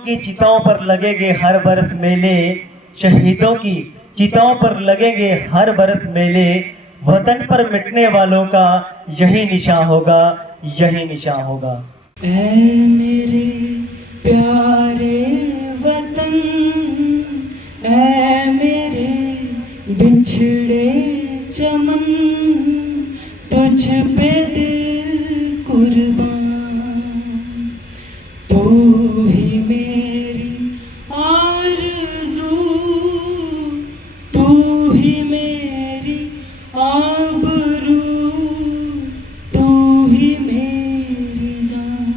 की चिताओं पर लगेंगे हर बरस मेले, शहीदों की चिताओं पर लगेंगे हर बरस मेले, वतन पर मिटने वालों का यही निशान होगा, यही निशान होगा। ऐ मेरे प्यारे वतन, ऐ मेरे बिछड़े चमन, तुझ पे दिल कुर्बान, तू ही मेरी आरज़ू, तू ही मेरी आबरू, तू ही मेरी जान।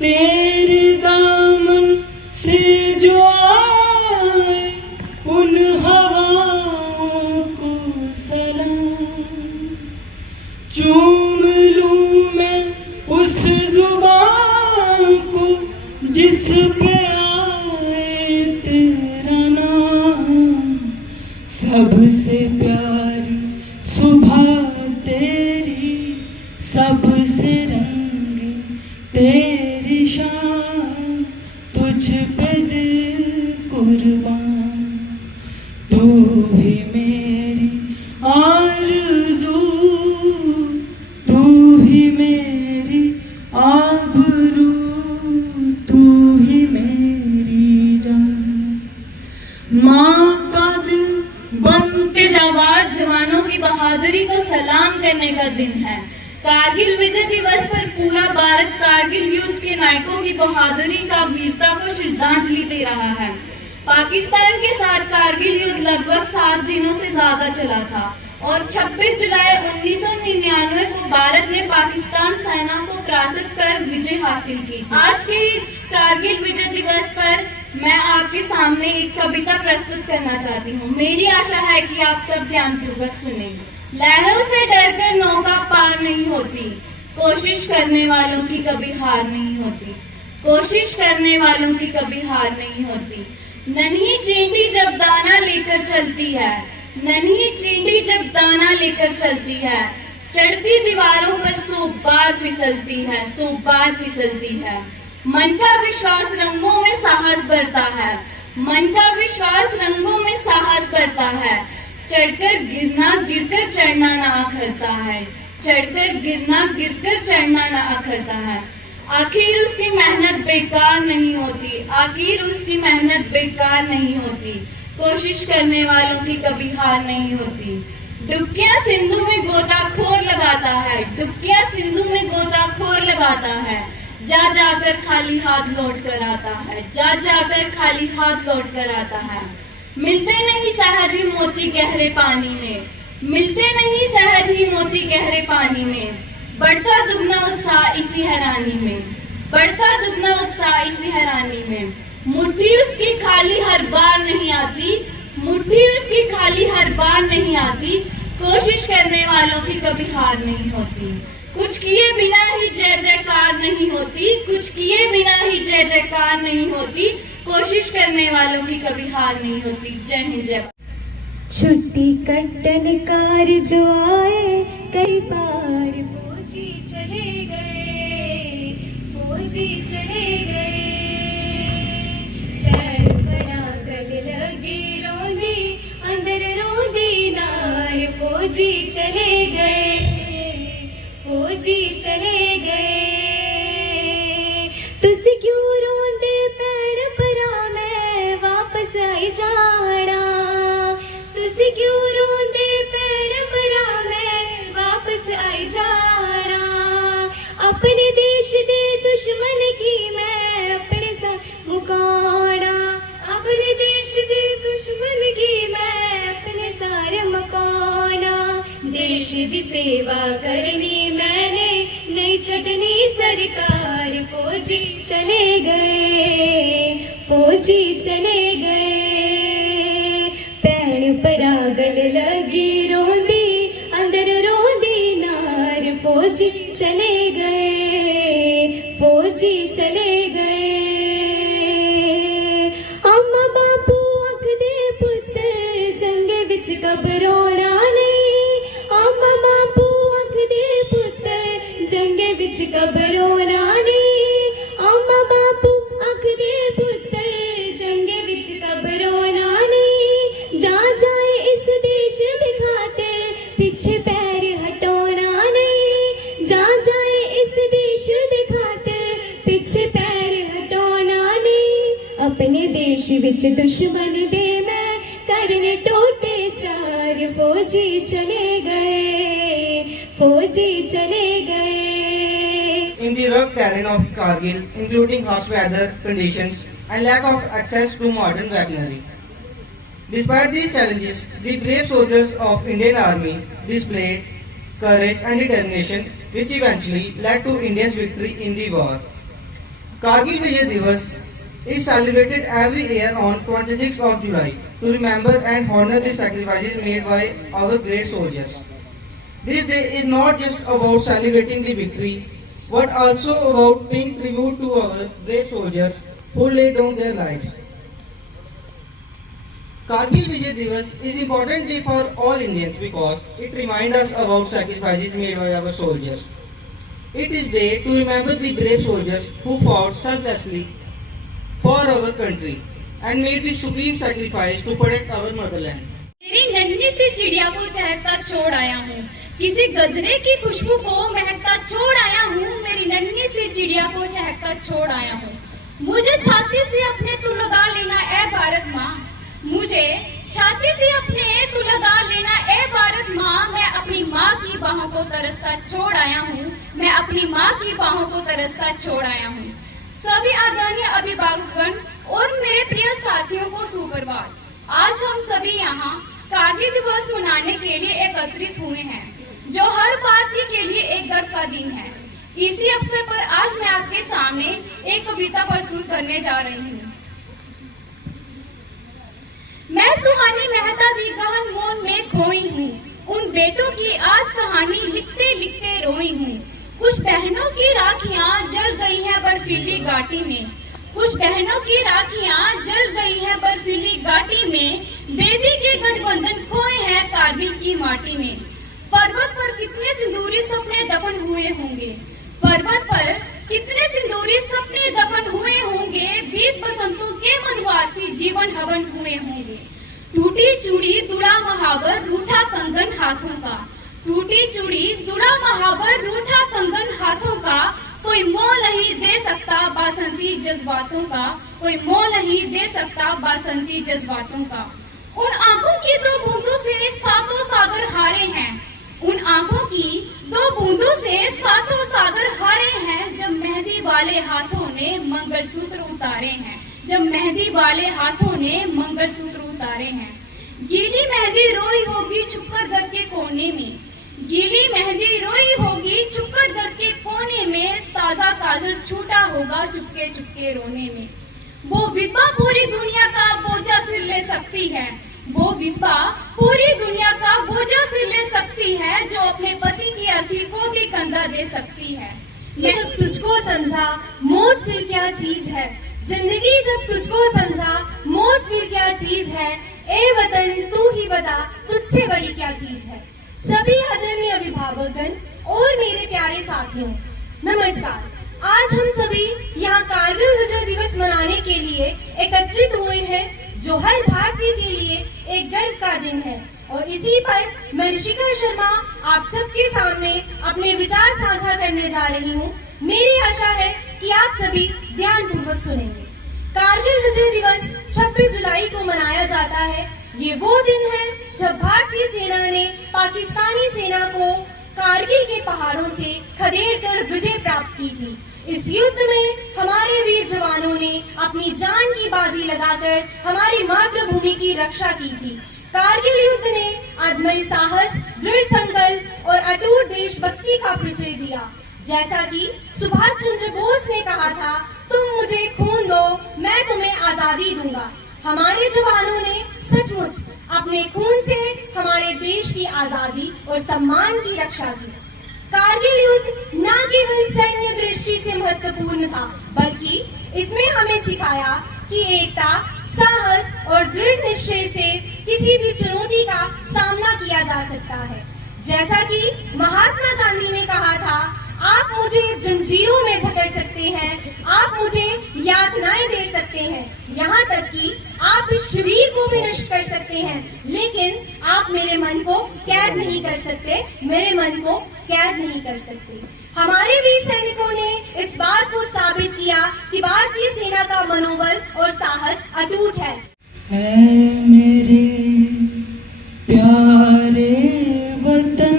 तेरे दामन से जो आए उन हवाओं को सलाम, चूम लूं मैं उस जुबान को जिस पे आए तेरा नाम, सबसे प्यारी सुबह तेरी, सबसे रंगी तेरी शान, तुझ पे दिल कुर्बान, तू ही मेरी आरज़ू, तू ही मेरी आबरू, तू ही मेरी जान। माँ का दिल बन के जाबाज जवानों की बहादुरी को सलाम करने का दिन है। कारगिल विजय दिवस पर पूरा भारत कारगिल युद्ध के नायकों की बहादुरी का वीरता को श्रद्धांजलि दे रहा है। पाकिस्तान के साथ कारगिल युद्ध लगभग 7 दिनों से ज्यादा चला था और 26 जुलाई 1999 को भारत ने पाकिस्तान सेना को पराजित कर विजय हासिल की। आज के इस कारगिल विजय दिवस पर मैं आपके सामने एक कविता प्रस्तुत करना चाहती हूँ। मेरी आशा है कि आप सब ध्यानपूर्वक सुनेंगे। लहरों से डरकर नौका पार नहीं होती, कोशिश करने वालों की कभी हार नहीं होती, कोशिश करने वालों की कभी हार नहीं होती। नन्ही चींटी जब दाना लेकर चलती है, नन्ही चींटी जब दाना लेकर चलती है, चढ़ती दीवारों पर 100 बार फिसलती है, 100 बार फिसलती है। मन का विश्वास रंगों में साहस भरता है, मन का विश्वास रंगों में साहस भरता है। चढ़कर गिरना गिरकर चढ़ना ना अखरता है, चढ़कर गिरना गिरकर चढ़ना ना अखरता है। आखिर उसकी मेहनत बेकार नहीं होती, आखिर उसकी मेहनत बेकार नहीं होती, कोशिश करने वालों की कभी हार नहीं होती। डुबकियां सिंधु में गोताखोर लगाता है, डुबकियां सिंधु में गोताखोर लगाता है, जा जाकर खाली हाथ लौट कर आता है, जा जाकर खाली हाथ लौट कर आता है। मिलते नहीं सहज ही मोती गहरे पानी में, मिलते नहीं सहज ही मोती गहरे पानी में, बढ़ता दुगना उत्साह इसी हैरानी में, बढ़ता दुगना उत्साह इसी हैरानी में। मुट्ठी उसकी खाली हर बार नहीं आती, मुट्ठी उसकी खाली हर बार नहीं आती, कोशिश करने वालों की कभी हार नहीं होती। कुछ किए बिना ही जय जयकार नहीं होती, कुछ किए बिना ही जय जयकार नहीं होती, कोशिश करने वालों की कभी हार नहीं होती। जय हिंद जय। छुट्टी कट्टन कार जो आए कई बार फौजी चले गए, फौजी चले गए, पैर पर आगल लगी रोंदी अंदर रोंदी नार, फौजी चले गए, फौजी चले गए। तुसी क्यों रोंदे भैन भरा मैं वापस आई जाना, तुसी क्यों रोंदे भैन भरा मैं वापस आई जाना। अपने देश दे दुश्मन की मैं अपने साथ मुकाना, अपने देश दे दुश्मन की मैं अपने सारे मुकाना। देश दी सेवा करनी मैंने नहीं छड़नी सरकार, फौजी चले गए, फौजी चले गए, पैर पर आगल लगी रोंदी अंदर रोंदी नार, फौजी चले गए, फौजी चले गए। अम्मा बापू आखदे पुत्तर जंग विच घबराना नहीं, अम्मा बापू आखदे पुत्तर जंग विच घबराना नहीं, अम्मा बापू अपने देश विच दुश्मन दे मैं करने टोटे चार फौजी चले गए, फौजी चले गए। In the rugged terrain of Kargil, including harsh weather conditions and lack of access to modern weaponry. Despite these challenges, the brave soldiers of Indian Army displayed courage and determination, which eventually led to India's victory in the war. Kargil Vijay Divas is celebrated every year on 26th of July to remember and honor the sacrifices made by our great soldiers. This day is not just about celebrating the victory, but also about paying tribute to our brave soldiers who laid down their lives. Kargil Vijay Divas is important day for all Indians because it reminds us about sacrifices made by our soldiers. It is day to remember the brave soldiers who fought selflessly for our country and made the supreme sacrifice to protect our motherland. मेरी नन्ही सी चिड़िया को चहकता छोड़ आया हूँ, किसी गजरे की खुशबू को महकता छोड़ आया हूँ, मेरी नन्ही सी चिड़िया को चहकता छोड़ आया हूँ। मुझे छाती से अपने तू लगा लेना ए भारत माँ, मुझे छाती से अपने तू लगा लेना ए भारत माँ, मैं अपनी माँ की बाहों को तरसता छोड़ आया हूँ, मैं अपनी माँ की बाहों को तरसता छोड़ आया हूँ। सभी आदरणीय अभिभावकगण और मेरे प्रिय साथियों को सुप्रभात। आज हम सभी यहाँ कारगिल दिवस मनाने के लिए एकत्रित हुए हैं, जो हर भारतीय के लिए एक गर्व का दिन है। इसी अवसर पर आज मैं आपके सामने एक कविता प्रस्तुत करने जा रही हूँ। मैं सुहानी मेहता दी गहन मौन में खोई हूँ, उन बेटों की आज कहानी लिखते लिखते रोई हूँ। कुछ बहनों की राखियाँ जल गई हैं बर्फीली घाटी में, कुछ बहनों की राखियाँ जल गई हैं बर्फीली घाटी में, बेदी के गठबंधन खोए हैं कारगिल की माटी में। पर्वत पर कितने सिंदूरी सपने दफन हुए होंगे, पर्वत पर कितने सिंदूरी सपने दफन हुए होंगे, 20 बसंतों के मधुवासी जीवन हवन हुए होंगे। टूटी चूड़ी दुड़ा महावर रूठा कंगन हाथों का, टूटी चूड़ी दुड़ा महावर रूठा कंगन हाथों का, कोई मोल नहीं दे सकता बासंती जज्बातों का, कोई मोल नहीं दे सकता बासंती जज्बातों का। उन आंखों की 2 बूंदों से सातों सागर हारे हैं, उन आंखों की 2 बूंदों से सातों सागर हारे हैं, जब मेहंदी वाले हाथों ने मंगलसूत्र उतारे हैं, जब मेहंदी वाले हाथों ने मंगलसूत्र उतारे हैं। गीली मेहंदी रोई होगी छुपकर घर के कोने में, गीली मेहंदी रोई होगी छुपकर घर के कोने में, ताजा काजल छूटा होगा चुपके चुपके रोने में। वो विधवा पूरी दुनिया का बोझा सिर ले सकती है, वो विधवा पूरी दुनिया का बोझा सिर ले सकती है, जो अपने पति की अर्थी को भी कंधा दे सकती है। मैं जब तुझको समझा मौत फिर क्या चीज है, जिंदगी जब तुझको समझा मौत फिर क्या चीज है, ए वतन तू ही बता तुझसे बड़ी क्या चीज है। सभी आदरणीय अभिभावकगण और मेरे प्यारे साथियों, नमस्कार। आज हम सभी यहाँ कारगिल विजय दिवस मनाने के लिए एकत्रित हुए हैं, जो हर भारतीय के लिए एक गर्व का दिन है। और इसी पर मैं ऋषिका शर्मा आप सबके सामने अपने विचार साझा करने जा रही हूँ। मेरी आशा है कि आप सभी ध्यानपूर्वक सुनेंगे। कारगिल विजय दिवस 26 जुलाई को मनाया जाता है। ये वो दिन है जब भारतीय सेना ने पाकिस्तानी सेना को कारगिल के पहाड़ों से खदेड़कर विजय प्राप्त की थी। इस युद्ध में हमारे वीर जवानों ने अपनी जान की बाजी लगाकर हमारी मातृभूमि की रक्षा की थी। कारगिल युद्ध ने अदम्य साहस, दृढ़ संकल्प और अटूट देशभक्ति का परिचय दिया। जैसा कि सुभाष चंद्र बोस ने कहा था, तुम मुझे खून दो, मैं तुम्हें आजादी दूंगा। हमारे जवानों ने सचमुच अपने खून से हमारे देश की आजादी और सम्मान की रक्षा की। कारगिल युद्ध न केवल सैन्य दृष्टि से महत्वपूर्ण था, बल्कि इसमें हमें सिखाया कि एकता, साहस और दृढ़ निश्चय से किसी भी चुनौती का सामना किया जा सकता है। जैसा कि महात्मा गांधी ने कहा था, आप मुझे जंजीरों में जकड़ सकते हैं, आप मुझे यातनाएं दे सकते हैं, यहाँ तक कि आप इस शरीर को भी नष्ट कर सकते हैं, लेकिन आप मेरे मन को कैद नहीं कर सकते, मेरे मन को कैद नहीं कर सकते। हमारे वीर सैनिकों ने इस बात को साबित किया कि भारतीय सेना का मनोबल और साहस अटूट है। ऐ मेरे प्यारे वतन,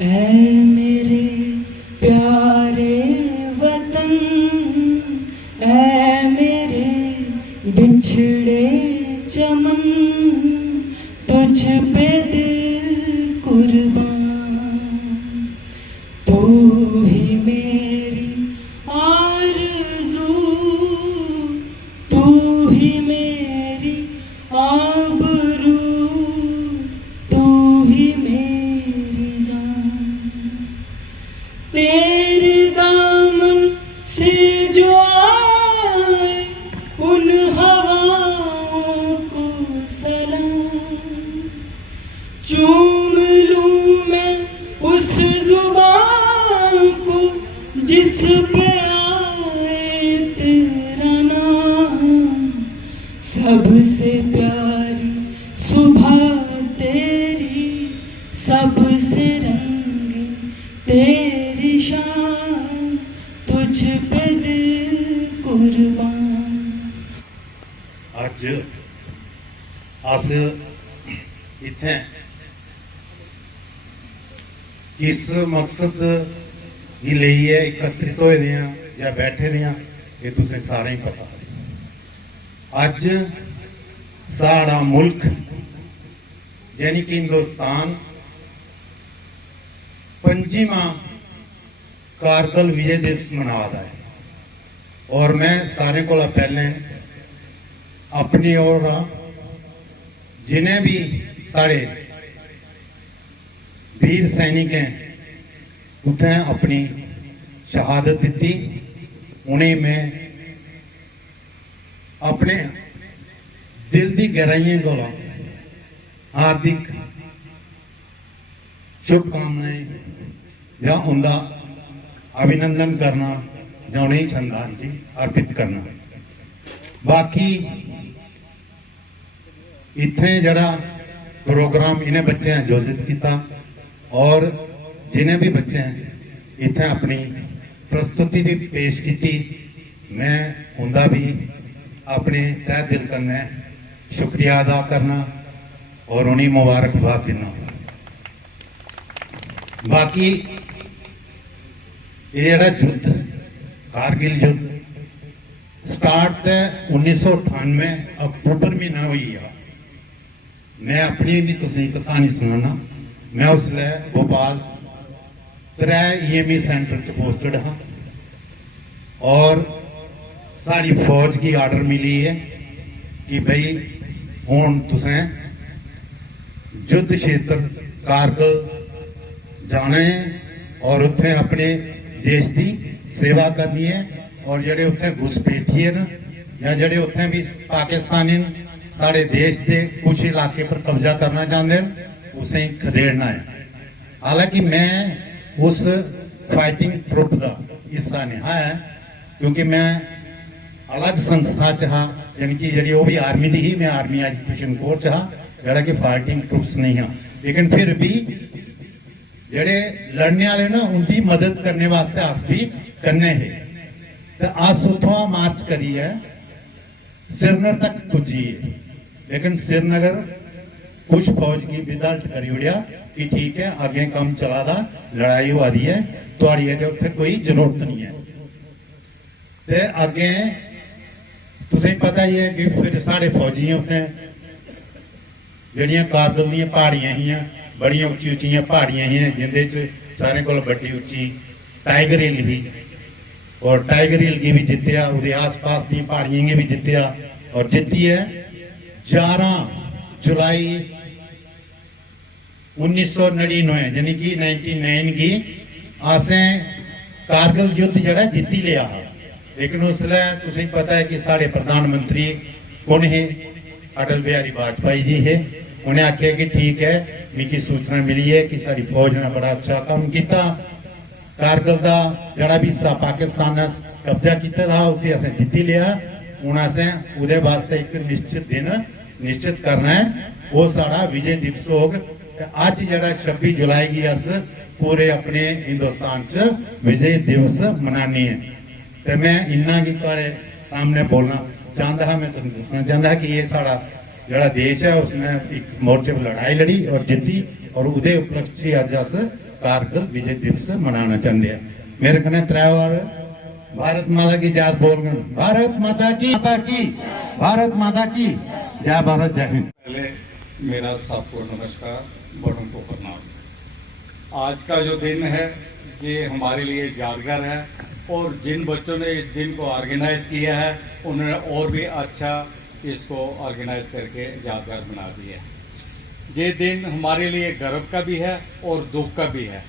ऐ मेरे प्यारे वतन, ऐ मेरे बिछड़े चमन, तुझ पे दिल कुर्बान, तू ही मेरी आरज़ू, तू ही मेरी आबरू, तू ही मेरी जान। तेरे दामन से जो आए उन हवाओं को सलाम, चूम लूं मैं उस जुबान को जिस पे आए तेरा नाम, सबसे प्यारी सुबह तेरी, सबसे रंगी तेरी शान, तुझ पे दिल कुर्बान। अज अस इत्थै किस मकसद गी लेइयै एकत्रित होए दे आं या बैठे दे आं, ये तुसें सारें गी पता। अज साढ़ा मुल्क यानी कि हिंदुस्तान 25वां कारगिल विजय दिवस मना रहा है, और मैं सारे को पहले अपनी ओर जिन्हें भी साढ़े वीर सैनिक हैं उत्थें अपनी शहादत दी, उन्हें मैं अपने दिल की गहराइयों को हार्दिक शुभकामनाएं या उनका अभिनंदन करना या उन्हें श्रद्धांजलि अर्पित करना। बाकी इत्थे जड़ा प्रोग्राम इन्हें बच्चे आयोजित किया, और जिन्हें भी बच्चे इत्थे अपनी प्रस्तुति भी पेश की, मैं उनका भी अपने तह दिल कन्नै शुक्रिया अदा करना और उन्हें मुबारकबाद देना। बाकी ये जड़ा युद्ध कारगिल युद्ध स्टार्ट 1998 अक्टूबर महीना हुई है। मैं अपनी भी तुसें एक कहानी सुनाना। मैं उसलै भोपाल 3 EME सेंटर च पोस्टड हाँ, और साड़ी फौज की आर्डर मिली है कि भाई हुण तुसें युद्ध क्षेत्र कारगिल जाना है और उत्थे अपने देश की सेवा करनी है, और जड़े उत्थे घुसपैठिए न या जड़े उत्थे भी पाकिस्तानी साढ़े देश के कुछ इलाके पर कब्जा करना चाहते हैं उसे खदेड़ना है। हालांकि मैं उस फाइटिंग ग्रुप का हिस्सा नहीं है, क्योंकि मैं अलग संस्था च हाँ, यानी कि जी वो भी आर्मी की ही, मैं आर्मी एजुकेशन कोर्स हाँ जरा कि फाइटिंग ग्रुप्स नहीं हाँ, लेकिन फिर भी जड़े लड़ने वाले ना उनकी मदद करने वास्ते अस भी करने है। तो अस उतों मार्च करी है श्रीनगर तक पुजी है, लेकिन श्रीनगर कुछ फौज की विदल्ट करी उड़िया कि ठीक है आगे काम चला था, लड़ाई हुआ रही है, थोड़ी उत्थे कोई जरूरत नहीं है। ते अगे तुसें पता ही है कि फिर साढ़े फौजी उत्थे जड़ियां कारगिल दी पहाड़ियां ही बड़ियां उच्ची उच्चियां पहाड़ियां ही जिंदे च सारे को बड़ी उच्ची टाइगर हिल भी, और टाइगर हिल की भी जितया, उसके आस पास दी पहाड़ियां की भी जितया, और जिती है 11 जुलाई 1999 यानी कि 99 की असें कारगिल युद्ध जड़ा जीती लिया। लेकिन उसलै तुसें पता है कि साढ़े प्रधानमंत्री कौन है, अटल बिहारी वाजपेयी जी है। उन्हें आख्या कि ठीक है मिगी सूचना मिली है कि साड़ी फौज ने बड़ा अच्छा काम किया, कारगिल का जड़ा भी हिस्सा पाकिस्तान ने कब्जा किया था उसे असें जीती लिया। हूँ असें उहदे वास्ते एक निश्चित दिन निश्चित करना है वो साड़ा विजय दिवस होग। अज जड़ा 26 जुलाई की अस पूरे अपने हिंदुस्तान च विजय दिवस मनानी है। तो मैं इन्ना की तुहाडे सामने बोलना चाहता हाँ, मैं तुहानू दसना चाहता कि ये साड़ा जड़ा देश है उसने एक मोर्चे पर लड़ाई लड़ी और जीती, और उदे उपलक्ष्य अज अस कारगिल विजय दिवस मनाना चाहते हैं। मेरे कने 3 बार भारत माता की जय बोल गए। भारत माता की भारत माता की जय भारत जय हिंद। पहले मेरा सबको नमस्कार, बड़ों को प्रणाम। आज का जो दिन है ये हमारे लिए यादगार है, और जिन बच्चों ने इस दिन को ऑर्गेनाइज किया है उन्होंने और भी अच्छा इसको ऑर्गेनाइज करके यादगार बना दिया है। ये दिन हमारे लिए गर्व का भी है और दुख का भी है।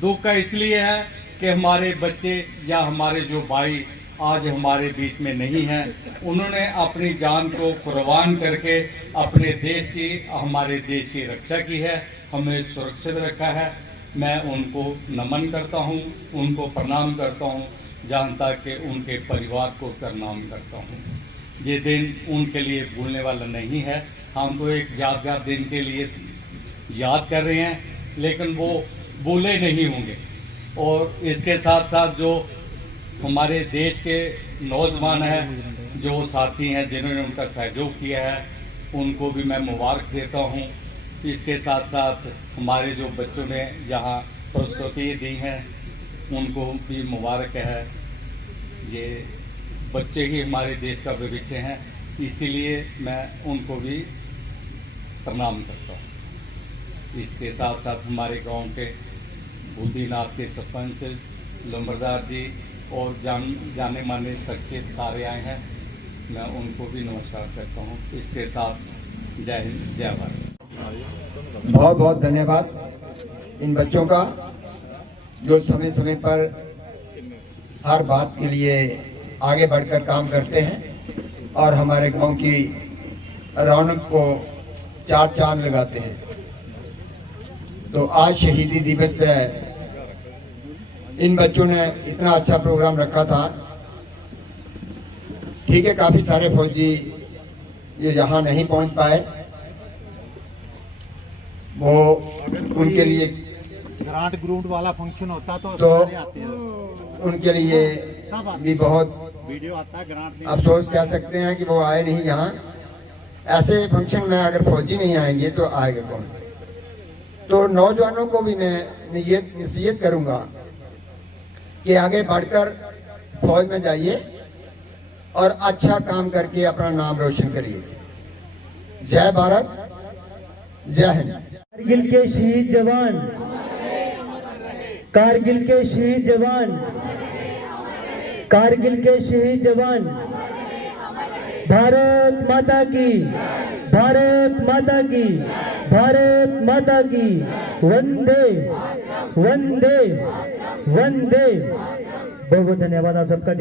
दुख का इसलिए है कि हमारे बच्चे या हमारे जो भाई आज हमारे बीच में नहीं हैं, उन्होंने अपनी जान को कुर्बान करके अपने देश की, हमारे देश की रक्षा की है, हमें सुरक्षित रखा है। मैं उनको नमन करता हूं, उनको प्रणाम करता हूं, जहाँ तक कि उनके परिवार को प्रणाम करता हूं। ये दिन उनके लिए भूलने वाला नहीं है। हम तो एक यादगार दिन के लिए याद कर रहे हैं, लेकिन वो भूले नहीं होंगे। और इसके साथ साथ जो हमारे देश के नौजवान हैं, जो साथी हैं जिन्होंने उनका सहयोग किया है, उनको भी मैं मुबारक देता हूं। इसके साथ साथ हमारे जो बच्चों ने यहाँ प्रस्तुति दी हैं उनको भी मुबारक है। ये बच्चे ही हमारे देश का भविष्य हैं, इसीलिए मैं उनको भी प्रणाम करता हूँ। इसके साथ साथ हमारे गांव के बुद्धिनाथ के सरपंच लंबरदार जी और जाने माने शख्सियत सारे आए हैं, मैं उनको भी नमस्कार करता हूँ। इसके साथ जय हिंद जय भारत। बहुत बहुत धन्यवाद इन बच्चों का, जो समय समय पर हर बात के लिए आगे बढ़कर काम करते हैं और हमारे गांव की रौनक को 4 चांद लगाते हैं। तो आज शहीदी दिवस पे इन बच्चों ने इतना अच्छा प्रोग्राम रखा था। ठीक है, काफी सारे फौजी ये यहाँ नहीं पहुंच पाए, वो उनके लिए ग्रांट ग्रूंट वाला फंक्शन होता तो सारे आते हैं, उनके लिए भी बहुत वीडियो आता है। ग्रांट अफसोस कह सकते हैं कि वो आए नहीं यहाँ। ऐसे फंक्शन में अगर फौजी नहीं आएंगे तो आएगा कौन। तो नौजवानों को भी मैं नसीहत करूंगा कि आगे बढ़कर फौज में जाइए और अच्छा काम करके अपना नाम रोशन करिए। जय भारत जय हिंद। कारगिल के शहीद जवान, कारगिल के शहीद जवान, कारगिल के शहीद जवान। भारत माता की, भारत माता की, भारत माता की। वंदे वंदे वंदे। बहुत बहुत धन्यवाद आप सबका।